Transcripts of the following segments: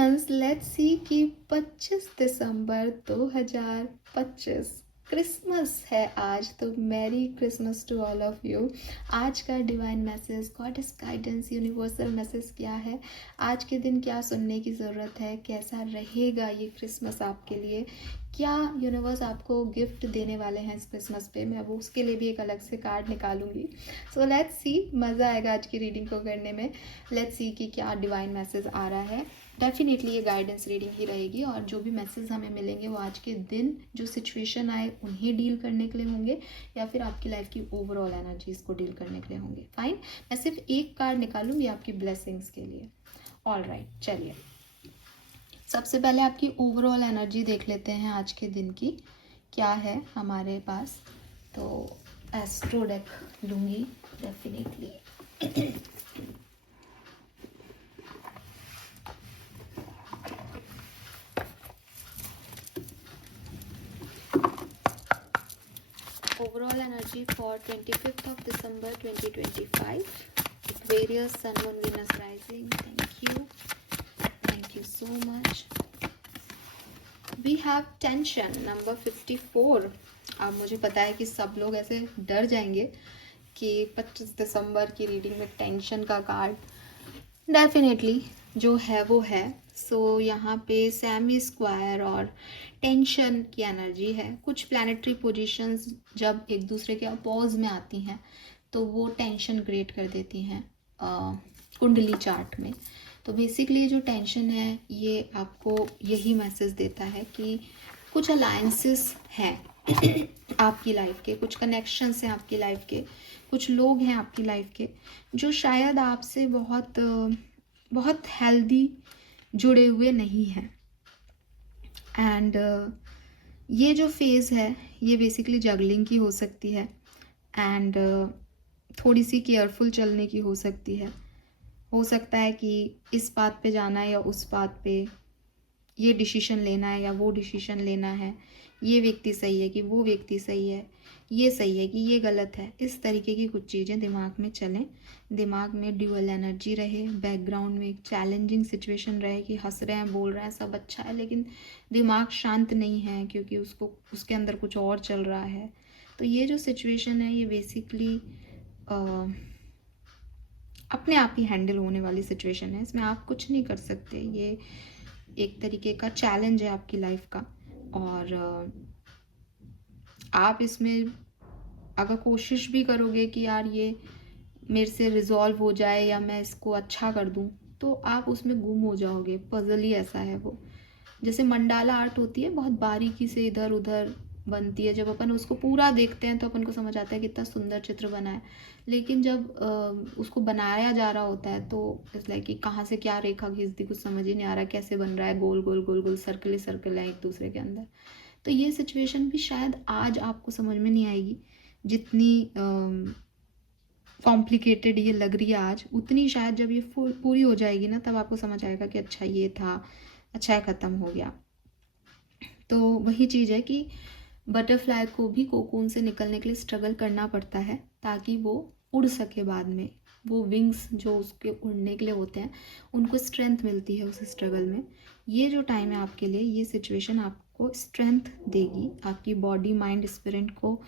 Aquarians, let's see कि 25 दिसंबर 2025 Christmas है आज, तो merry Christmas to all of you. आज का divine message, goddess guidance, universal message क्या है? आज के दिन क्या सुनने की ज़रूरत है? कैसा रहेगा ये क्रिसमस आपके लिए? क्या यूनिवर्स आपको गिफ्ट देने वाले हैं इस क्रिसमस पे? मैं वो उसके लिए भी एक अलग से कार्ड निकालूंगी। सो लेट्स सी, मज़ा आएगा आज की रीडिंग को करने में। लेट्स सी कि क्या डिवाइन मैसेज आ रहा है। डेफिनेटली ये गाइडेंस रीडिंग ही रहेगी और जो भी मैसेज हमें मिलेंगे वो आज के दिन जो सिचुएशन आए उन्हें डील करने के लिए होंगे या फिर आपकी लाइफ की ओवरऑल एनर्जीज को डील करने के लिए होंगे। फाइन, मैं सिर्फ एक कार्ड निकालूंगी आपकी ब्लेसिंग्स के लिए। ऑल राइट, चलिए सबसे पहले आपकी ओवरऑल एनर्जी देख लेते हैं आज के दिन की क्या है हमारे पास। तो एस्ट्रो डेक लूँगी definitely. Overall energy for 25th of December 2025, Aquarius, Sun, Moon, Venus rising. Thank you so much. We have tension number 54. अब मुझे पता है कि सब लोग ऐसे डर जाएंगे कि 25 दिसंबर की रीडिंग में टेंशन का कार्ड डेफिनेटली जो है वो है। सो यहाँ पे सेमी स्क्वायर और टेंशन की एनर्जी है। कुछ प्लैनेटरी पोजीशंस जब एक दूसरे के अपोज में आती हैं तो वो टेंशन क्रिएट कर देती हैं कुंडली चार्ट में। तो बेसिकली जो टेंशन है ये आपको यही मैसेज देता है कि कुछ अलायंसेस हैं आपकी लाइफ के, कुछ कनेक्शंस हैं आपकी लाइफ के, कुछ लोग हैं आपकी लाइफ के जो शायद आपसे बहुत हेल्दी जुड़े हुए नहीं हैं। एंड ये जो फेज़ है ये बेसिकली जगलिंग की हो सकती है एंड थोड़ी सी केयरफुल चलने की हो सकती है। हो सकता है कि इस बात पे जाना है या उस बात पे, ये डिसीजन लेना है या वो डिसीजन लेना है, ये व्यक्ति सही है कि वो व्यक्ति सही है, ये सही है कि ये गलत है। इस तरीके की कुछ चीज़ें दिमाग में चलें, दिमाग में ड्यूअल एनर्जी रहे, बैकग्राउंड में एक चैलेंजिंग सिचुएशन रहे कि हंस रहे हैं, बोल रहे हैं, सब अच्छा है, लेकिन दिमाग शांत नहीं है क्योंकि उसके अंदर कुछ और चल रहा है। तो ये जो सिचुएशन है ये बेसिकली अपने आप ही हैंडल होने वाली सिचुएशन है। इसमें आप कुछ नहीं कर सकते। ये एक तरीके का चैलेंज है आपकी लाइफ का और आप इसमें अगर कोशिश भी करोगे कि यार ये मेरे से रिजॉल्व हो जाए या मैं इसको अच्छा कर दूं, तो आप उसमें गुम हो जाओगे। पजल ही ऐसा है वो। जैसे मंडाला आर्ट होती है, बहुत बारीकी से इधर उधर बनती है। जब अपन उसको पूरा देखते हैं तो अपन को समझ आता है कितना सुंदर चित्र बना है, लेकिन जब उसको बनाया जा रहा होता है तो इट्स लाइक कि कहाँ से क्या रेखा खींच दी, कुछ समझ ही नहीं आ रहा कैसे बन रहा है। गोल गोल गोल गोल सर्कल ही सर्कल है एक दूसरे के अंदर। तो ये सिचुएशन भी शायद आज आपको समझ में नहीं आएगी। जितनी कॉम्प्लिकेटेड ये लग रही है आज, उतनी शायद जब ये पूरी हो जाएगी ना तब आपको समझ आएगा कि अच्छा ये था, अच्छा है, ख़त्म हो गया। तो वही चीज़ है कि बटरफ्लाई को भी कोकून से निकलने के लिए स्ट्रगल करना पड़ता है ताकि वो उड़ सके। बाद में वो विंग्स जो उसके उड़ने के लिए होते हैं उनको स्ट्रेंथ मिलती है उस स्ट्रगल में। ये जो टाइम है आपके लिए, ये सिचुएशन आपको स्ट्रेंथ देगी, आपकी बॉडी माइंड स्पिरिट को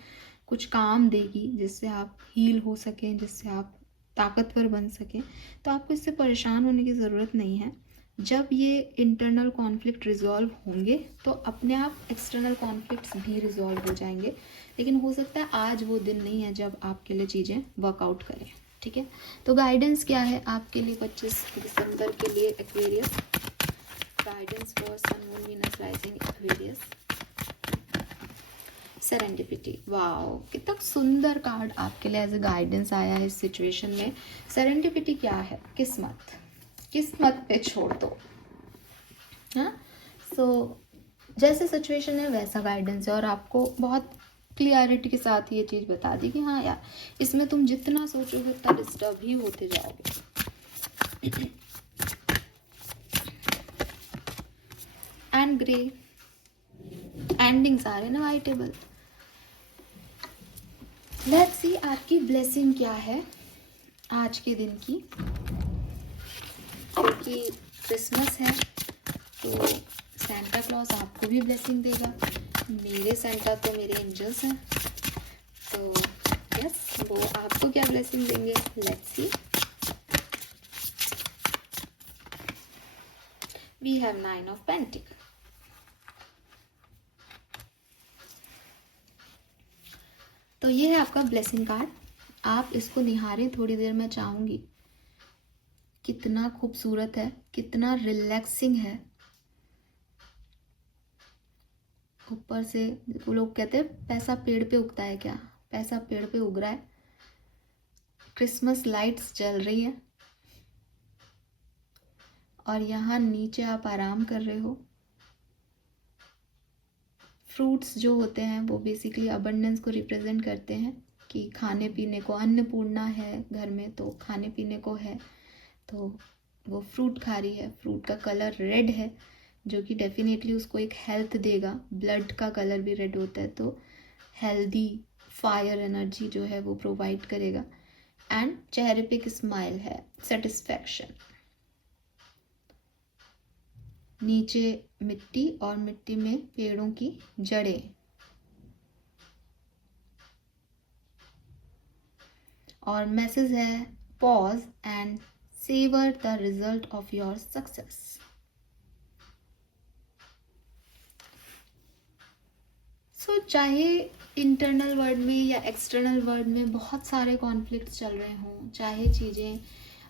कुछ काम देगी जिससे आप हील हो सकें, जिससे आप ताकतवर बन सकें। तो आपको इससे परेशान होने की ज़रूरत नहीं है। जब ये इंटरनल कॉन्फ्लिक्ट रिजॉल्व होंगे तो अपने आप एक्सटर्नल कॉन्फ्लिक्ट्स भी रिजॉल्व हो जाएंगे। लेकिन हो सकता है आज वो दिन नहीं है जब आपके लिए चीज़ें वर्कआउट करें। ठीक है, तो गाइडेंस क्या है आपके लिए 25 दिसंबर के लिए Aquarius? Guidance for sun, moon, Venus rising Aquarius. Serendipity. Wow, कितना सुंदर कार्ड आपके लिए एज ए गाइडेंस आया है इस सिचुएशन में। सेरेंडिपिटी क्या है? किस्मत पे छोड़ दो। हाँ, सो जैसे सिचुएशन है वैसा गाइडेंस है और आपको बहुत क्लियरिटी के साथ ये चीज़ बता दी कि हाँ यार, इसमें तुम जितना सोचोगे उतना डिस्टर्ब ही होते जाओगे। एंड ग्रे एंडिंग्स आ रहे ना वाइट टेबल। लेट्स सी आपकी ब्लेसिंग क्या है आज के दिन की, क्योंकि क्रिसमस है तो सेंटा क्लॉज आपको भी ब्लेसिंग देगा। मेरे सेंटा तो मेरे एंजल्स हैं, तो यस वो आपको क्या ब्लेसिंग देंगे, let's see. We have 9 of pentacle. तो ये है आपका ब्लेसिंग कार्ड। आप इसको निहारें थोड़ी देर। मैं चाहूंगी, कितना खूबसूरत है, कितना रिलैक्सिंग है। ऊपर से वो लोग कहते हैं पैसा पेड़ पे उगता है, क्या पैसा पेड़ पे उग रहा है। क्रिसमस लाइट्स जल रही है और यहाँ नीचे आप आराम कर रहे हो। फ्रूट्स जो होते हैं वो बेसिकली अबंडेंस को रिप्रेजेंट करते हैं कि खाने पीने को, अन्नपूर्णा है घर में तो खाने पीने को है, तो वो फ्रूट खा रही है। फ्रूट का कलर रेड है जो कि डेफिनेटली उसको एक हेल्थ देगा। ब्लड का कलर भी रेड होता है तो हेल्दी फायर एनर्जी जो है वो प्रोवाइड करेगा। एंड चेहरे पे एक स्माइल है, सेटिस्फैक्शन। नीचे मिट्टी और मिट्टी में पेड़ों की जड़ें। और मैसेज है pause and savour the result of your success. So चाहे इंटरनल वर्ल्ड में या एक्सटर्नल वर्ल्ड में बहुत सारे कॉन्फ्लिक्ट्स चल रहे हों, चाहे चीज़ें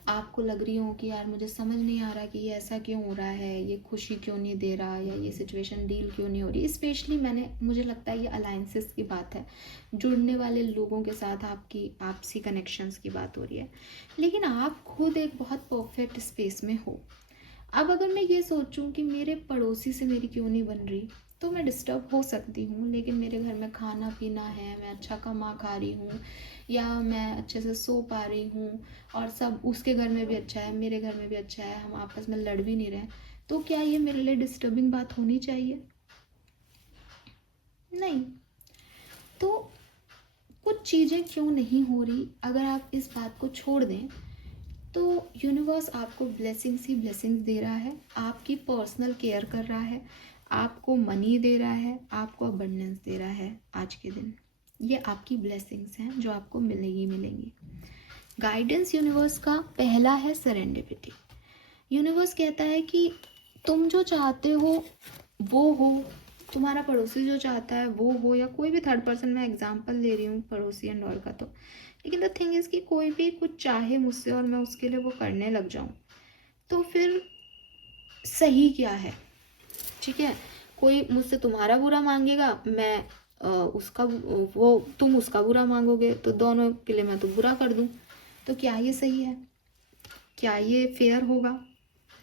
आपको लग रही हो कि यार मुझे समझ नहीं आ रहा कि ये ऐसा क्यों हो रहा है, ये खुशी क्यों नहीं दे रहा, या ये सिचुएशन डील क्यों नहीं हो रही। स्पेशली मुझे लगता है ये अलायंसेस की बात है, जुड़ने वाले लोगों के साथ आपकी आपसी कनेक्शंस की बात हो रही है। लेकिन आप खुद एक बहुत परफेक्ट स्पेस में हो। अब अगर मैं ये सोचूं कि मेरे पड़ोसी से मेरी क्यों नहीं बन रही, तो मैं डिस्टर्ब हो सकती हूँ। लेकिन मेरे घर में खाना पीना है, मैं अच्छा कमा खा रही हूँ, या मैं अच्छे से सो पा रही हूँ, और सब उसके घर में भी अच्छा है, मेरे घर में भी अच्छा है, हम आपस में लड़ भी नहीं रहे, तो क्या ये मेरे लिए डिस्टर्बिंग बात होनी चाहिए? नहीं। तो कुछ चीज़ें क्यों नहीं हो रही, अगर आप इस बात को छोड़ दें तो यूनिवर्स आपको ब्लेसिंग्स ही ब्लेसिंग्स दे रहा है, आपकी पर्सनल केयर कर रहा है, आपको मनी दे रहा है, आपको अबंडेंस दे रहा है। आज के दिन ये आपकी ब्लेसिंग्स हैं जो आपको मिलेंगी। गाइडेंस यूनिवर्स का पहला है सरेंडिपिटी। यूनिवर्स कहता है कि तुम जो चाहते हो वो हो, तुम्हारा पड़ोसी जो चाहता है वो हो, या कोई भी थर्ड पर्सन, मैं एग्जांपल ले रही हूँ पड़ोसी एंड ऑल का। तो लेकिन द थिंग इज़ कि कोई भी कुछ चाहे मुझसे और मैं उसके लिए वो करने लग जाऊँ, तो फिर सही क्या है? ठीक है, कोई मुझसे तुम्हारा बुरा मांगेगा, मैं उसका, वो तुम उसका बुरा मांगोगे, तो दोनों के लिए मैं तो बुरा कर दूँ, तो क्या ये सही है? क्या ये फेयर होगा?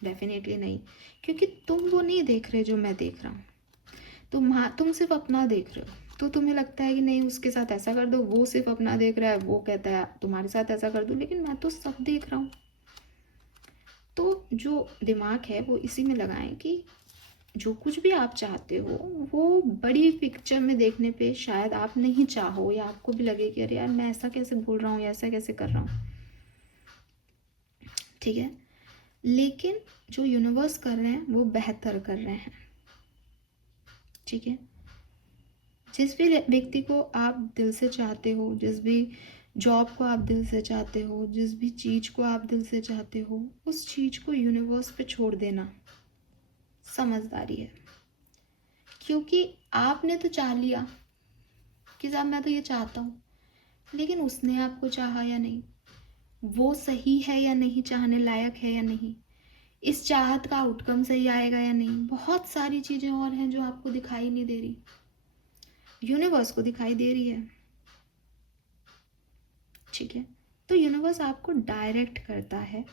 डेफिनेटली नहीं, क्योंकि तुम वो नहीं देख रहे जो मैं देख रहा हूँ। तुम सिर्फ अपना देख रहे हो, तो तुम्हें लगता है कि नहीं उसके साथ ऐसा कर दो, वो सिर्फ अपना देख रहा है, वो कहता है तुम्हारे साथ ऐसा कर दो, लेकिन मैं तो सब देख रहा हूँ। तो जो दिमाग है वो इसी में लगाएं कि जो कुछ भी आप चाहते हो वो बड़ी पिक्चर में देखने पे शायद आप नहीं चाहो, या आपको भी लगे कि अरे यार मैं ऐसा कैसे बोल रहा हूँ या ऐसा कैसे कर रहा हूँ। ठीक है, लेकिन जो यूनिवर्स कर रहे हैं वो बेहतर कर रहे हैं। ठीक है, जिस भी व्यक्ति को आप दिल से चाहते हो, जिस भी जॉब को आप दिल से चाहते हो, जिस भी चीज़ को आप दिल से चाहते हो, उस चीज़ को यूनिवर्स पे छोड़ देना समझदारी है। क्योंकि आपने तो चाह लिया कि साहब मैं तो ये चाहता हूँ, लेकिन उसने आपको चाहा या नहीं, वो सही है या नहीं, चाहने लायक है या नहीं, इस चाहत का आउटकम सही आएगा या नहीं, बहुत सारी चीज़ें और हैं जो आपको दिखाई नहीं दे रही, यूनिवर्स को दिखाई दे रही है। ठीक है, तो यूनिवर्स आपको डायरेक्ट करता है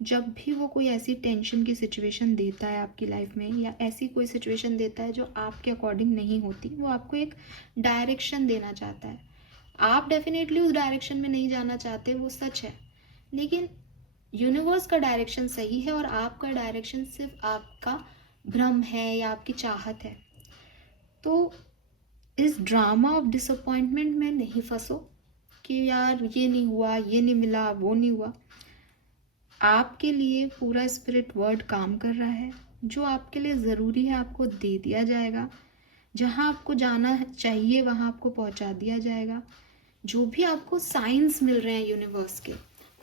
जब भी वो कोई ऐसी टेंशन की सिचुएशन देता है आपकी लाइफ में, या ऐसी कोई सिचुएशन देता है जो आपके अकॉर्डिंग नहीं होती, वो आपको एक डायरेक्शन देना चाहता है। आप डेफिनेटली उस डायरेक्शन में नहीं जाना चाहते, वो सच है, लेकिन यूनिवर्स का डायरेक्शन सही है और आपका डायरेक्शन सिर्फ आपका भ्रम है या आपकी चाहत है। तो इस ड्रामा ऑफ डिसअपॉइंटमेंट में नहीं फंसो कि यार ये नहीं हुआ, ये नहीं मिला, वो नहीं हुआ। आपके लिए पूरा स्पिरिट वर्ड काम कर रहा है, जो आपके लिए ज़रूरी है आपको दे दिया जाएगा, जहाँ आपको जाना चाहिए वहाँ आपको पहुँचा दिया जाएगा। जो भी आपको साइंस मिल रहे हैं यूनिवर्स के,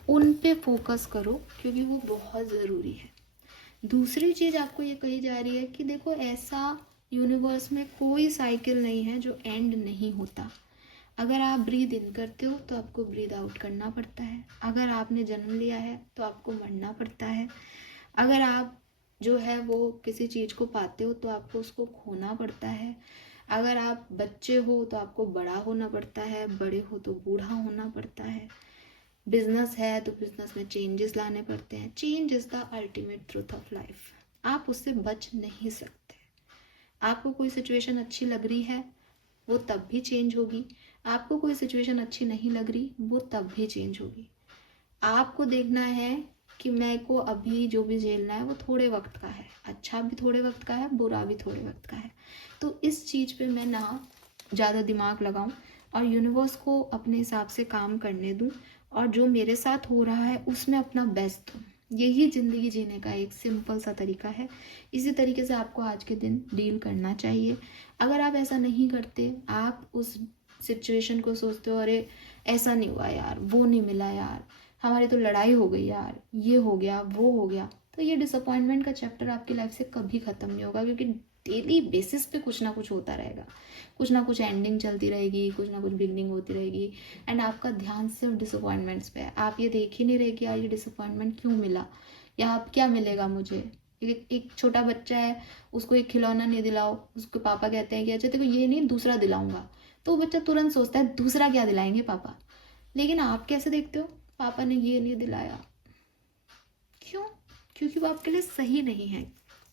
उन पे फोकस करो क्योंकि वो बहुत ज़रूरी है। दूसरी चीज़ आपको ये कही जा रही है कि देखो, ऐसा यूनिवर्स में कोई साइकिल नहीं है जो एंड नहीं होता। अगर आप ब्रीद इन करते हो तो आपको ब्रीद आउट करना पड़ता है। अगर आपने जन्म लिया है तो आपको मरना पड़ता है। अगर आप जो है वो किसी चीज़ को पाते हो तो आपको उसको खोना पड़ता है। अगर आप बच्चे हो तो आपको बड़ा होना पड़ता है, बड़े हो तो बूढ़ा होना पड़ता है। बिजनेस है तो बिजनेस में चेंजेस लाने पड़ते हैं। Change is the ultimate truth of life. आप उससे बच नहीं सकते। आपको कोई सिचुएशन अच्छी लग रही है, वो तब भी चेंज होगी। आपको कोई सिचुएशन अच्छी नहीं लग रही, वो तब भी चेंज होगी। आपको देखना है कि मेरे को अभी जो भी झेलना है वो थोड़े वक्त का है, अच्छा भी थोड़े वक्त का है, बुरा भी थोड़े वक्त का है। तो इस चीज़ पे मैं ना ज़्यादा दिमाग लगाऊं और यूनिवर्स को अपने हिसाब से काम करने दूं, और जो मेरे साथ हो रहा है उसमें अपना बेस्ट दूं। यही ज़िंदगी जीने का एक सिंपल सा तरीका है। इसी तरीके से आपको आज के दिन डील करना चाहिए। अगर आप ऐसा नहीं करते, आप उस सिचुएशन को सोचते हो, अरे ऐसा नहीं हुआ यार, वो नहीं मिला यार, हमारी तो लड़ाई हो गई यार, ये हो गया वो हो गया, तो ये डिसअपॉइंटमेंट का चैप्टर आपकी लाइफ से कभी ख़त्म नहीं होगा। क्योंकि डेली बेसिस पे कुछ ना कुछ होता रहेगा, कुछ ना कुछ एंडिंग चलती रहेगी, कुछ ना कुछ बिगनिंग होती रहेगी, एंड आपका ध्यान सिर्फ डिसअपॉइंटमेंट्स पे है। आप ये देख ही नहीं रहे कि यार ये डिसअपॉइंटमेंट क्यों मिला, या अब क्या मिलेगा मुझे। एक छोटा बच्चा है, उसको एक खिलौना नहीं दिलाओ, उसके पापा कहते हैं कि अच्छा देखो ये नहीं दूसरा दिलाऊंगा, तो वो बच्चा तुरंत सोचता है दूसरा क्या दिलाएंगे पापा। लेकिन आप कैसे देखते हो, पापा ने ये नहीं दिलाया, क्यों? क्योंकि वो आपके लिए सही नहीं है,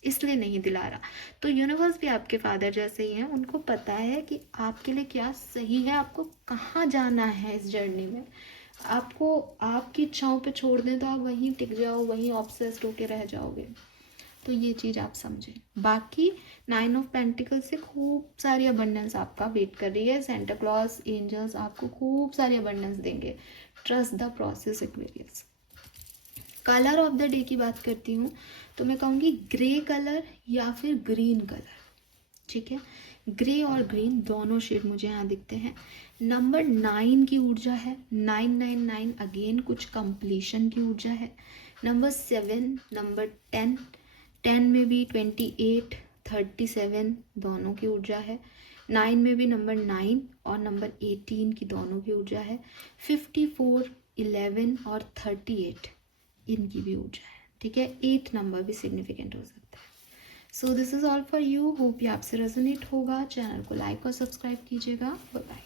इसलिए नहीं दिला रहा। तो यूनिवर्स भी आपके फादर जैसे ही हैं, उनको पता है कि आपके लिए क्या सही है, आपको कहाँ जाना है इस जर्नी में। आपको आपकी इच्छाओं पे छोड़ दें तो आप वहीं टिक जाओ, वहीं ऑब्सेस्ड होके रह जाओगे। तो ये चीज़ आप समझें। बाकी 9 ऑफ पेंटिकल से खूब सारी अबंडेंस आपका वेट कर रही है। सेंटा क्लॉज, एंजल्स आपको खूब सारी अबंडेंस देंगे। Trust the process Aquarius. Colour of the day की बात करती हूँ तो मैं कहूँगी ग्रे कलर या फिर ग्रीन कलर। ठीक है, ग्रे और ग्रीन दोनों शेड मुझे यहाँ दिखते हैं। नंबर 9 की ऊर्जा है, 999 अगेन कुछ कंप्लीशन की ऊर्जा है। नंबर 7, नंबर 10, 10 में भी 28, 37 दोनों की ऊर्जा है। 9 में भी नंबर 9 और नंबर 18 की दोनों की ऊर्जा है। 54, 11 और 38 इनकी भी ऊर्जा है। ठीक है, 8 नंबर भी सिग्निफिकेंट हो सकता है। So this is all for you. Hope ये आपसे रेजोनेट होगा। चैनल को लाइक और सब्सक्राइब कीजिएगा। Bye bye.